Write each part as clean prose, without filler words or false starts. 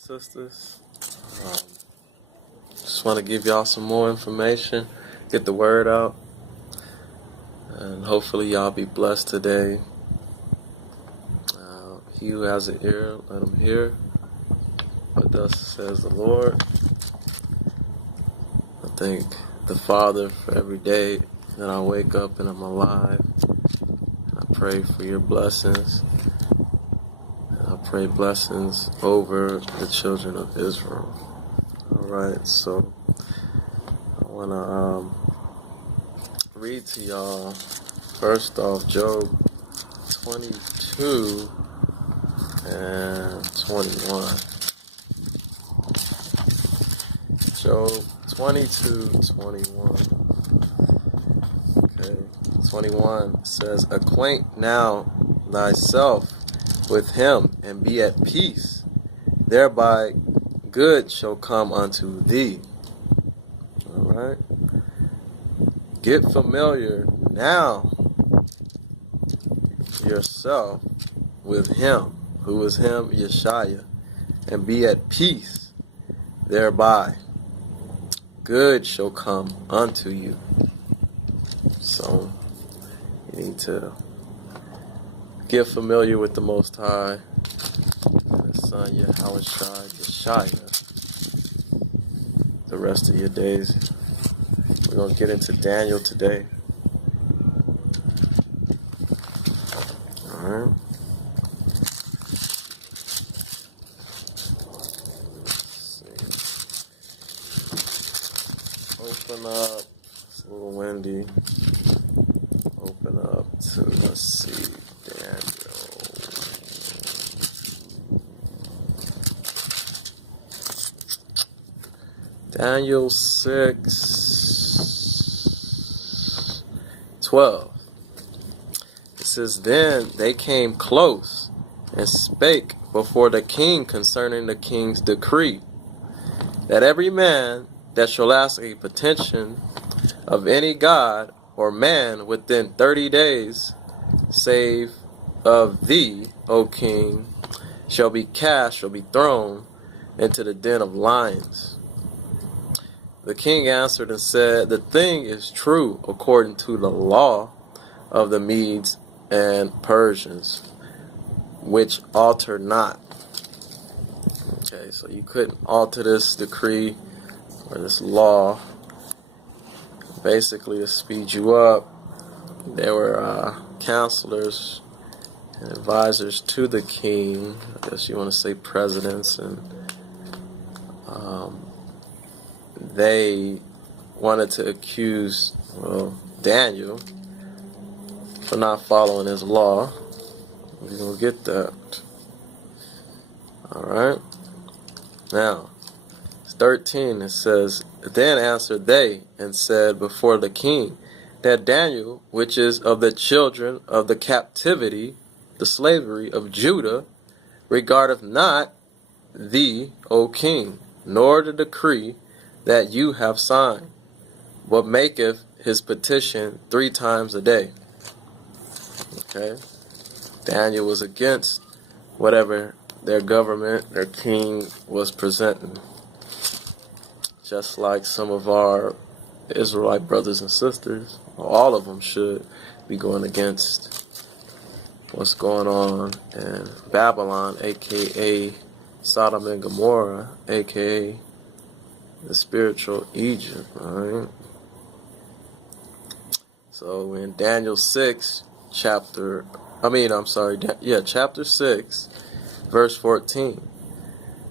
Sisters. Um, just want to give y'all some more information, get the word out, and hopefully y'all be blessed today. He who has an ear, let him hear what thus says the Lord. I thank the Father for every day that I wake up and I'm alive. I pray for your blessings. I pray blessings over the children of Israel. Alright, so I want to read to y'all first off Job 22 and 21. Job 22:21. Okay, 21 says, "Acquaint now thyself with him, and be at peace. Thereby good shall come unto thee." Alright? Get familiar now yourself with him, who is him, Yeshaya, and be at peace. Thereby good shall come unto you. So you need to get familiar with the Most High, His Son Yeshaya, the rest of your days. We're going to get into Daniel today. Alright. Let's see. Open up. It's a little windy. Open up to, let's see, Daniel. Daniel 6:12. It says, "Then they came close and spake before the king concerning the king's decree, that every man that shall ask a petition of any god or man within 30 days, save of thee, O king, shall be thrown into the den of lions." The king answered and said, "The thing is true according to the law of the Medes and Persians, which alter not." Okay, so you couldn't alter this decree or this law. Basically, to speed you up, there were counselors and advisors to the king. I guess you want to say presidents, and they wanted to accuse, Daniel for not following his law. We're going to get that. Alright. Now, 13, it says, "Then answered they and said before the king, that Daniel, which is of the children of the captivity, the slavery of Judah, regardeth not thee, O king, nor the decree that you have signed, but maketh his petition 3 times a day." Okay? Daniel was against whatever their government, their king was presenting. Just like some of our Israelite brothers and sisters, all of them should be going against what's going on in Babylon, aka Sodom and Gomorrah, aka the spiritual Egypt. Alright? So in Daniel 6, chapter 6, verse 14.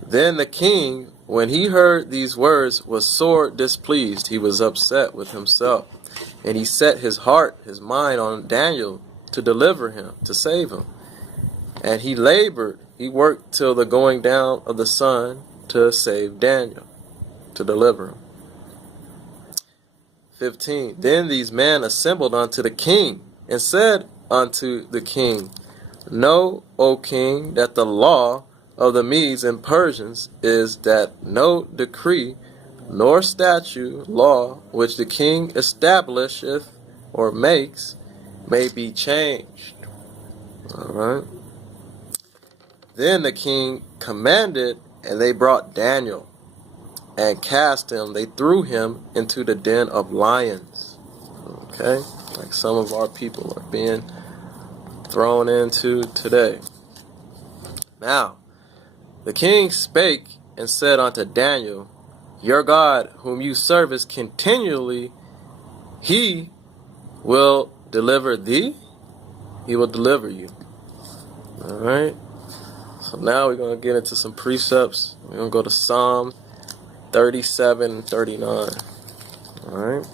"Then the king, when he heard these words, was sore displeased." He was upset with himself. "And he set his mind on Daniel to deliver him, to save him. And he labored, he worked till the going down of the sun to save Daniel, to deliver him." 15. "Then these men assembled unto the king, and said unto the king, Know, O king, that the law of the Medes and Persians is that no decree nor statute law which the king establisheth or makes may be changed." Alright. Then the king commanded And they brought Daniel and cast him. They threw him into the den of lions. Okay? Like some of our people are being thrown into today. Now, the king spake and said unto Daniel, your God, whom you service continually, he will deliver thee. He will deliver you. All right. So now we're going to get into some precepts. We're going to go to Psalm 37 and 39. All right.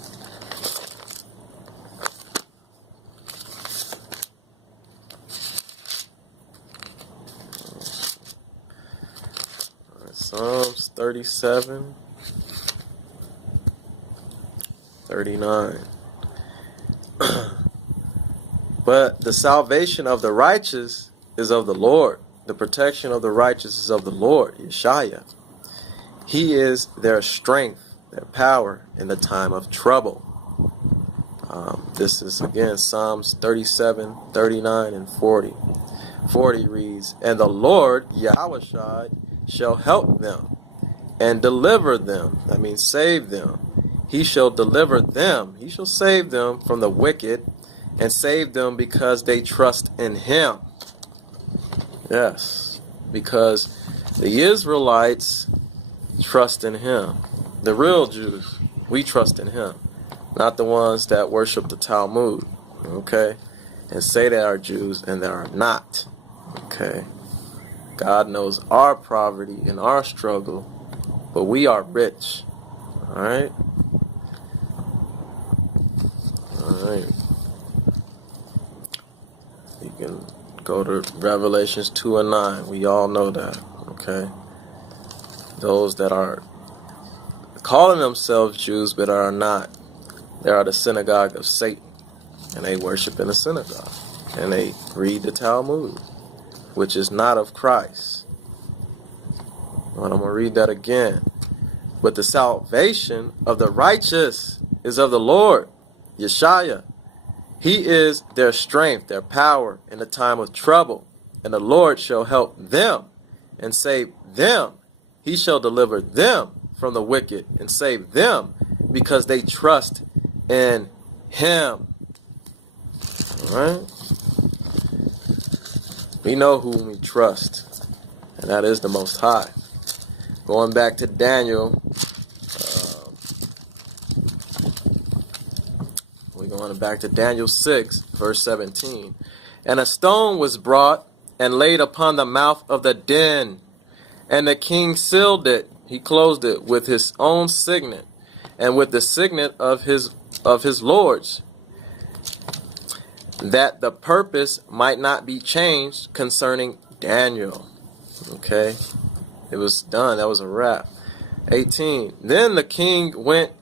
Psalms 37, 39. But the salvation of the righteous is of the Lord. The protection of the righteous is of the Lord, Yeshaya. He is their strength, their power in the time of trouble. This is again Psalms 37, 39, and 40. 40 reads, and the Lord, Yahweh, shall help them and deliver them. That means save them. He shall deliver them. He shall save them from the wicked and save them because they trust in him. Yes, because the Israelites trust in him. The real Jews, we trust in him. Not the ones that worship the Talmud, okay? And say they are Jews and they are not, okay? God knows our poverty and our struggle, but we are rich, all right? All right. You can go to Revelations 2 and 9. We all know that, okay? Those that are calling themselves Jews but are not, they are the synagogue of Satan, and they worship in the synagogue, and they read the Talmud, which is not of Christ. And I'm going to read that again. But the salvation of the righteous is of the Lord, Yeshaya. He is their strength, their power in the time of trouble. And the Lord shall help them and save them. He shall deliver them from the wicked and save them because they trust in him. All right? We know whom we trust, and that is the Most High. Going back to Daniel, we're going back to Daniel 6, verse 17. And a stone was brought and laid upon the mouth of the den, and the king sealed it. He closed it with his own signet, and with the signet of his lords, that the purpose might not be changed concerning Daniel. Okay, it was done. That was a wrap. 18. Then the king went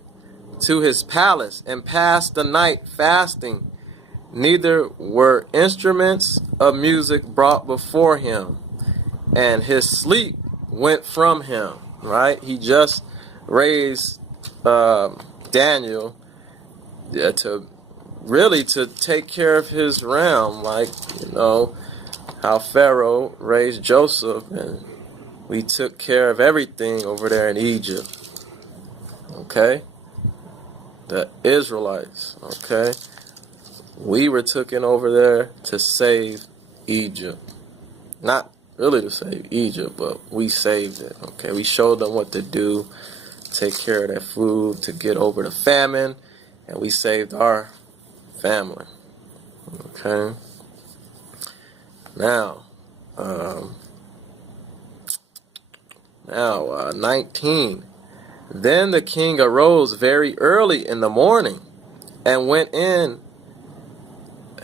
to his palace and passed the night fasting. Neither were instruments of music brought before him, and his sleep went from him. Right? He just raised Daniel to take care of his realm, like, how Pharaoh raised Joseph, and we took care of everything over there in Egypt. Okay? The Israelites, okay? We were taken over there to save Egypt. Not really to save Egypt, but we saved it, okay? We showed them what to do, take care of their food, to get over the famine, and we saved our family. Okay. Now, 19. Then the king arose very early in the morning and went in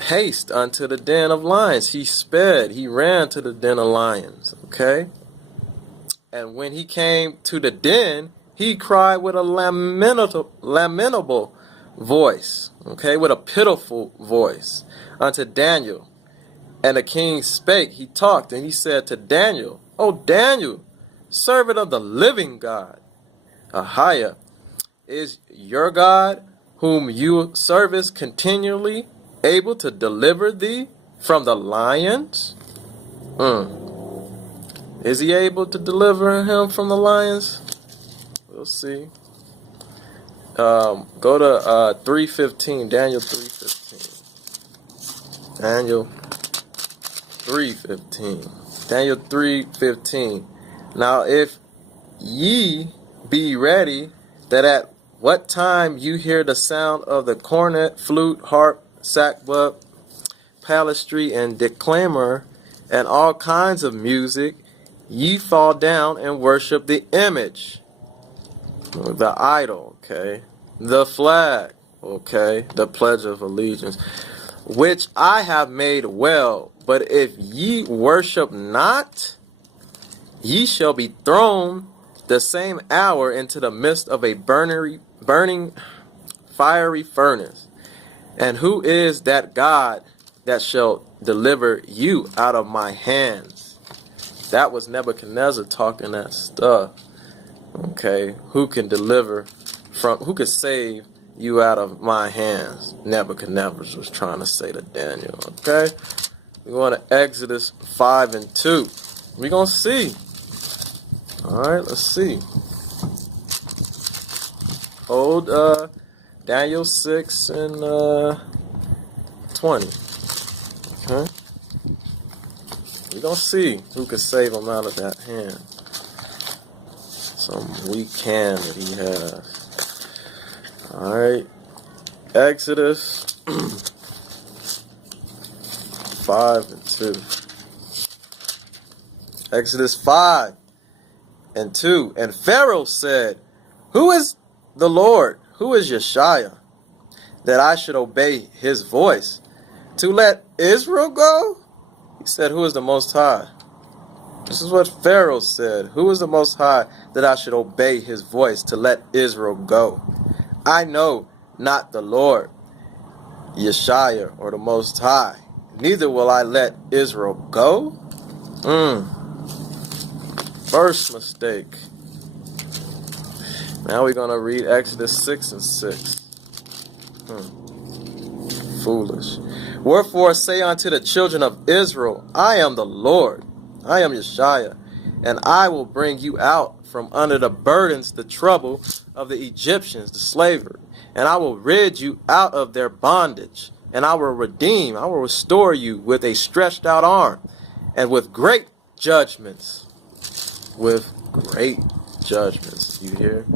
haste unto the den of lions. He sped, he ran to the den of lions. Okay. And when he came to the den, he cried with a lamentable voice, okay, with a pitiful voice unto Daniel. And the king spake, he talked, and he said to Daniel, O Daniel, servant of the living God, Ahiah, is your God, whom you service continually, able to deliver thee from the lions? Is he able to deliver him from the lions? We'll see. Go to 3:15, Daniel 3:15. Daniel 3:15. Daniel 3:15. Now if ye be ready, that at what time you hear the sound of the cornet, flute, harp, sackbut, psaltery, and declaimer, and all kinds of music, ye fall down and worship the image, the idol, okay, the flag, okay, the pledge of allegiance, which I have made well. But if ye worship not, ye shall be thrown the same hour into the midst of a burning fiery furnace. And who is that God that shall deliver you out of my hands? That was Nebuchadnezzar talking that stuff. Okay, who can save you out of my hands? Nebuchadnezzar was trying to say to Daniel. Okay, we go to Exodus 5:2. We're gonna see. All right, let's see. Hold Daniel 6:20. Okay, we're gonna see who can save him out of that hand. Some weak hand that he has. Alright. Exodus 5:2. Exodus 5:2. And Pharaoh said, who is the Lord? Who is Yeshua, that I should obey his voice to let Israel go? He said, who is the Most High? This is what Pharaoh said. Who is the Most High that I should obey his voice to let Israel go? I know not the Lord, Yeshua, or the Most High. Neither will I let Israel go. First mistake. Now we're going to read Exodus 6:6. Foolish. Wherefore say unto the children of Israel, I am the Lord. I am Yeshua, and I will bring you out from under the burdens, the trouble of the Egyptians, the slavery, and I will rid you out of their bondage, and I will restore you with a stretched out arm, and with great judgments. With great judgments. You hear?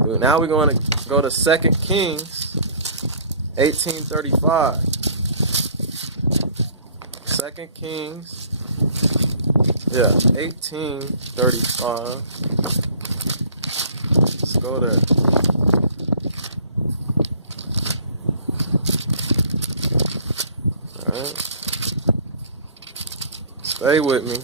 Now we're going to go to 2 Kings 18:35. 2 Kings 18:35. Let's go there. Alright. Stay with me.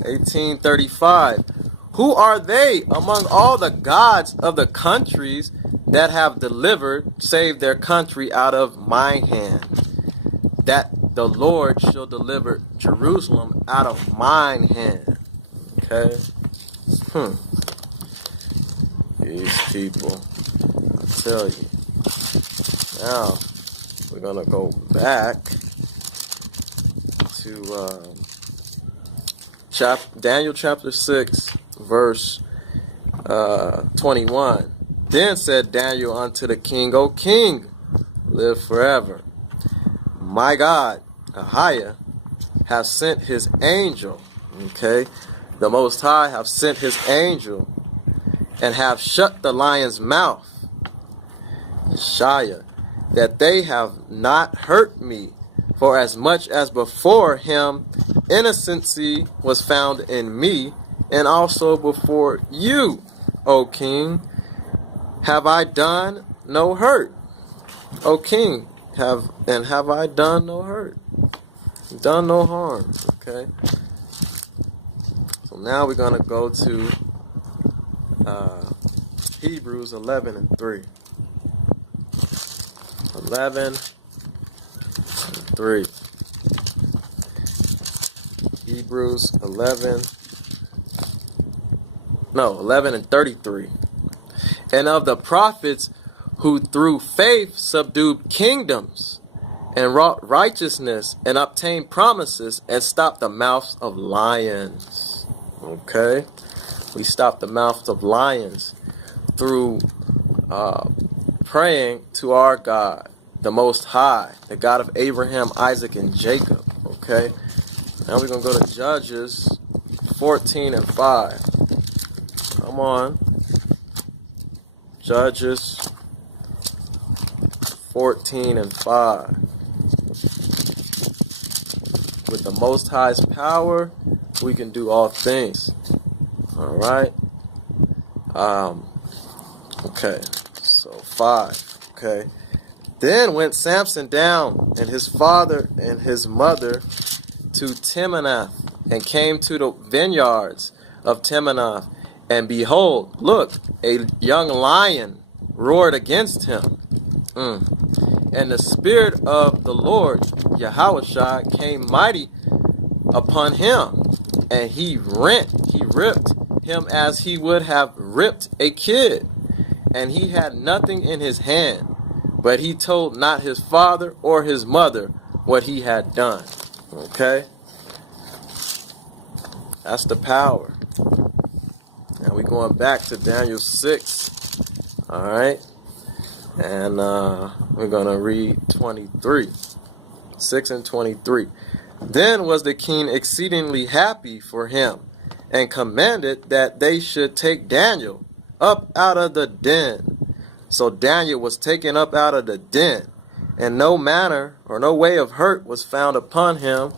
18:35. Who are they among all the gods of the countries that have saved their country out of my hand? That the Lord shall deliver Jerusalem out of mine hand. Okay? These people, I tell you. Now, we're going to go back to Daniel chapter 6, verse 21. Then said Daniel unto the king, O king, live forever. My God, Ahiah, have sent his angel. Okay, the Most High have sent his angel and have shut the lion's mouth, Yeshua, that they have not hurt me, for as much as before him innocency was found in me, and also before you, O king, have I done no hurt. O king, have I done no hurt, done no harm. Okay. So now we're gonna go to Hebrews 11:3. 11:3. Hebrews 11:33. And of the prophets who through faith subdued kingdoms and wrought righteousness, and obtained promises, and stopped the mouths of lions. Okay? We stopped the mouths of lions through praying to our God, the Most High, the God of Abraham, Isaac, and Jacob. Okay? Now we're going to go to Judges 14 and 5. Come on. Judges 14 and 5. With the Most High's power, we can do all things. All right. Okay. So 5. Okay. Then went Samson down, and his father and his mother, to Timnath, and came to the vineyards of Timnath. And behold, look, a young lion roared against him. And the Spirit of the Lord, Yahushua, came mighty upon him. And he ripped him as he would have ripped a kid. And he had nothing in his hand, but he told not his father or his mother what he had done. Okay? That's the power. Now we're going back to Daniel 6. All right? And we're going to read 23. 6 and 23. Then was the king exceedingly happy for him, and commanded that they should take Daniel up out of the den. So Daniel was taken up out of the den, and no manner or no way of hurt was found upon him,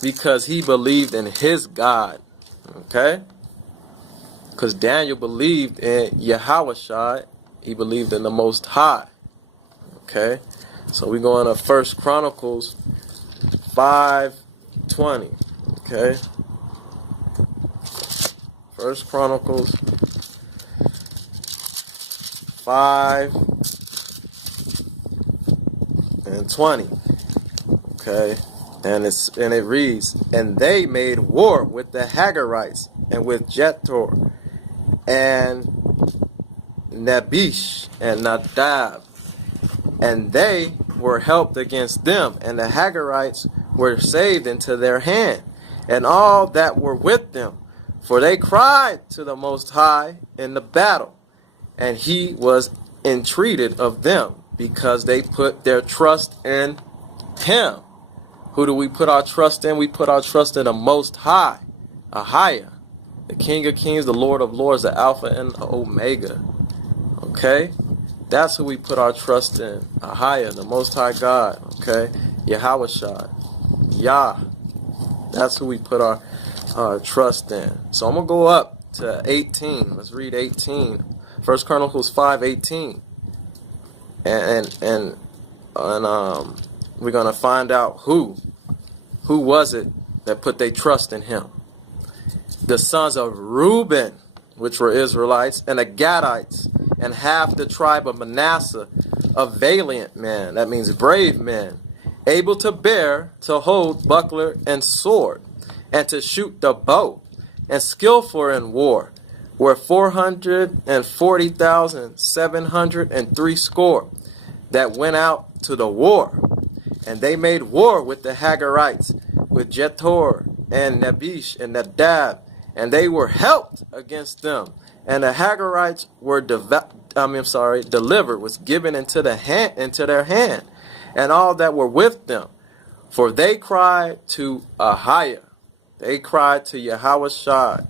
because he believed in his God. Okay? Because Daniel believed in Yahushua. He believed in the Most High. Okay? So we're going to 1 Chronicles 5:20. Okay? 1 Chronicles 5:20. Okay? And it reads, and they made war with the Hagarites and with Jethor and Nabish and Nadab, and they were helped against them, and the Hagarites were saved into their hand, and all that were with them, for they cried to the Most High in the battle, and he was entreated of them, because they put their trust in him. Who do we put our trust in? We put our trust in the Most High, Ahia, the King of Kings, the Lord of Lords, the Alpha and the Omega. Okay? That's who we put our trust in. Ahia, the Most High God. Okay? Yahushua. Yah. That's who we put our trust in. So I'm going to go up to 18. Let's read 18. 1 Chronicles 5:18. And we're going to find out who was it that put their trust in him. The sons of Reuben, which were Israelites, and the Gadites, and half the tribe of Manasseh, of valiant men, that means brave men, able to bear, to hold buckler and sword, and to shoot the bow, and skillful in war, were 440,703 score that went out to the war. And they made war with the Hagarites, with Jethor and Nabish and Nadab, and they were helped against them. And the Hagarites were delivered, was given into their hand, and all that were with them. For they cried to Ahia, they cried to Yahushua,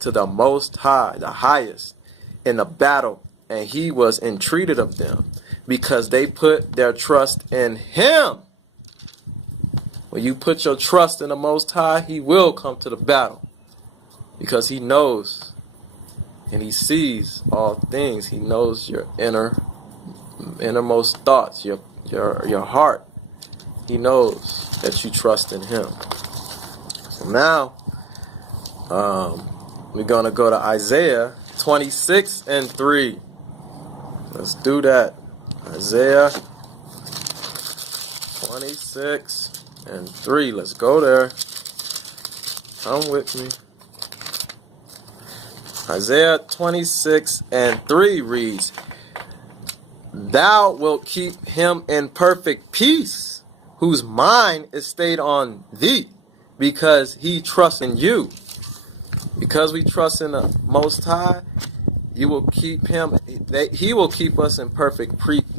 to the Most High, the highest, in the battle, and he was entreated of them, because they put their trust in him. When you put your trust in the Most High, he will come to the battle, because he knows and he sees all things. He knows your innermost thoughts, your heart. He knows that you trust in him. So now we're going to go to Isaiah 26:3. Let's do that. Isaiah 26:3. Let's go there. Come with me. Isaiah 26:3 reads, Thou wilt keep him in perfect peace, whose mind is stayed on thee, because he trusts in you. Because we trust in the Most High, you will keep him. He will keep us in perfect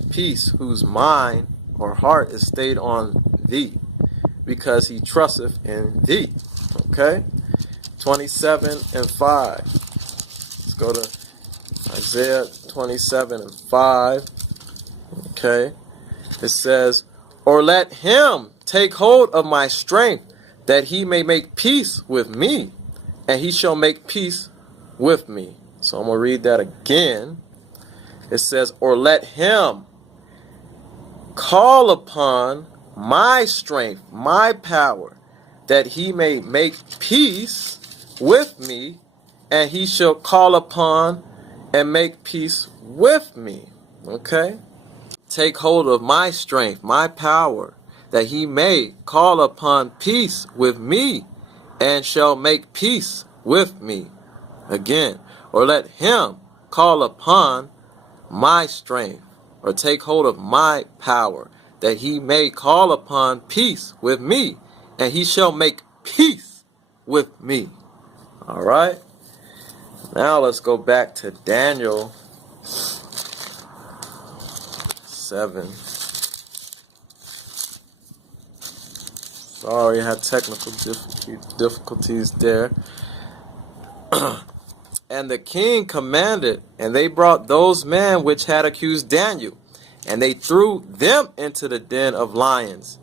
peace, whose mind or heart is stayed on thee, because he trusteth in thee. Okay? 27:5. Let's go to Isaiah 27:5. Okay? It says, or let him take hold of my strength, that he may make peace with me, and he shall make peace with me. So I'm going to read that again. It says, or let him call upon my strength, my power, that he may make peace with me, and he shall call upon and make peace with me. Okay? Take hold of my strength, my power, that he may call upon peace with me, and shall make peace with me. Again, or let him call upon my strength, or take hold of my power, that he may call upon peace with me, and he shall make peace with me. All right? Now let's go back to Daniel 7. Sorry, I had technical difficulties there. And the king commanded, and they brought those men which had accused Daniel, and they threw them into the den of lions,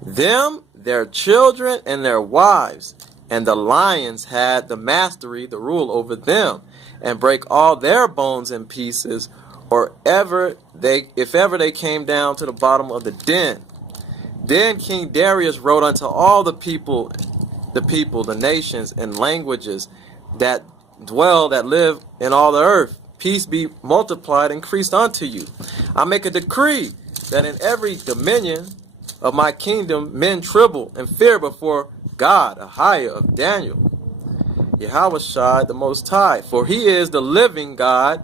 them, their children, and their wives. And the lions had the mastery, the rule over them, and break all their bones in pieces, if ever they came down to the bottom of the den. Then King Darius wrote unto all the people, the nations, and languages that live in all the earth, peace be multiplied, increased unto you. I make a decree that in every dominion of my kingdom men tremble and fear before God, Ahiah of Daniel, Yahushua the Most High, for he is the living God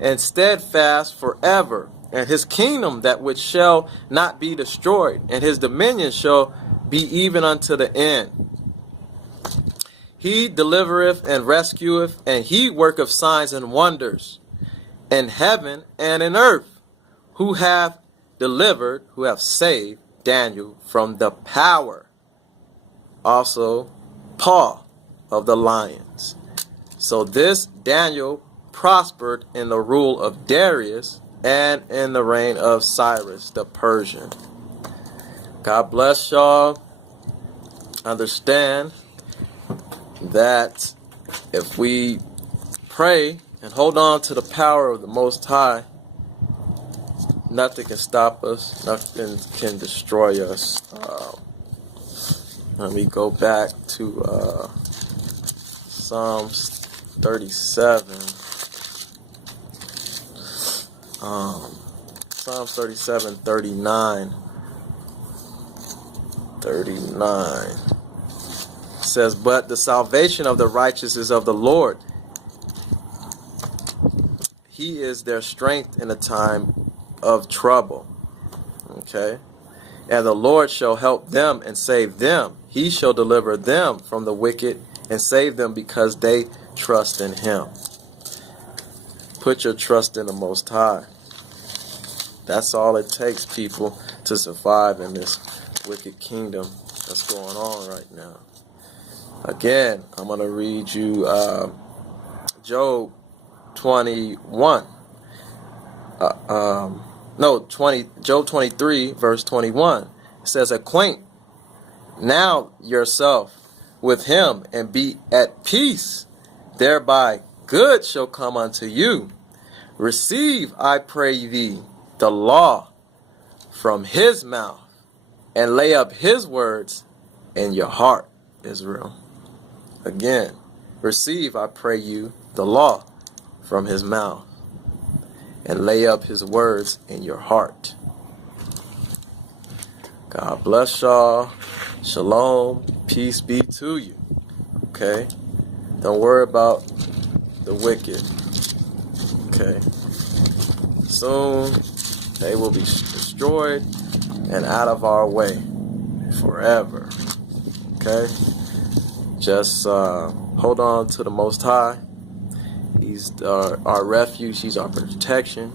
and steadfast forever, and his kingdom that which shall not be destroyed, and his dominion shall be even unto the end. He delivereth and rescueth, and he worketh signs and wonders in heaven and in earth, who have delivered, who have saved Daniel from the power, also paw of the lions. So this Daniel prospered in the rule of Darius and in the reign of Cyrus the Persian. God bless y'all. Understand that if we pray and hold on to the power of the Most High, nothing can stop us, nothing can destroy us. Let me go back to Psalms 37. Psalms 37, 39. 39 says, but the salvation of the righteous is of the Lord. He is their strength in a time of trouble. Okay? And the Lord shall help them and save them. He shall deliver them from the wicked and save them, because they trust in him. Put your trust in the Most High. That's all it takes, people, to survive in this wicked kingdom that's going on right now. Again, I'm going to read you Job 21. Job 23, verse 21. It says, acquaint now yourself with him, and be at peace. Thereby good shall come unto you. Receive, I pray thee, the law from his mouth, and lay up his words in your heart, Israel. Again, receive, I pray you, the law from his mouth, and lay up his words in your heart. God bless y'all. Shalom. Peace be to you. Okay? Don't worry about the wicked. Okay? Soon they will be destroyed and out of our way forever. Okay? Just hold on to the Most High. He's our refuge. He's our protection.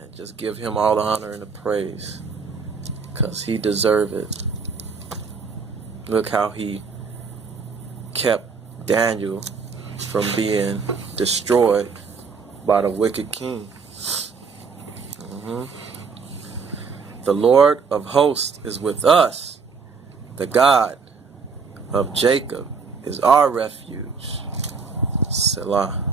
And just give him all the honor and the praise, because he deserves it. Look how he kept Daniel from being destroyed by the wicked king. The Lord of hosts is with us. The God of Jacob is our refuge. Selah.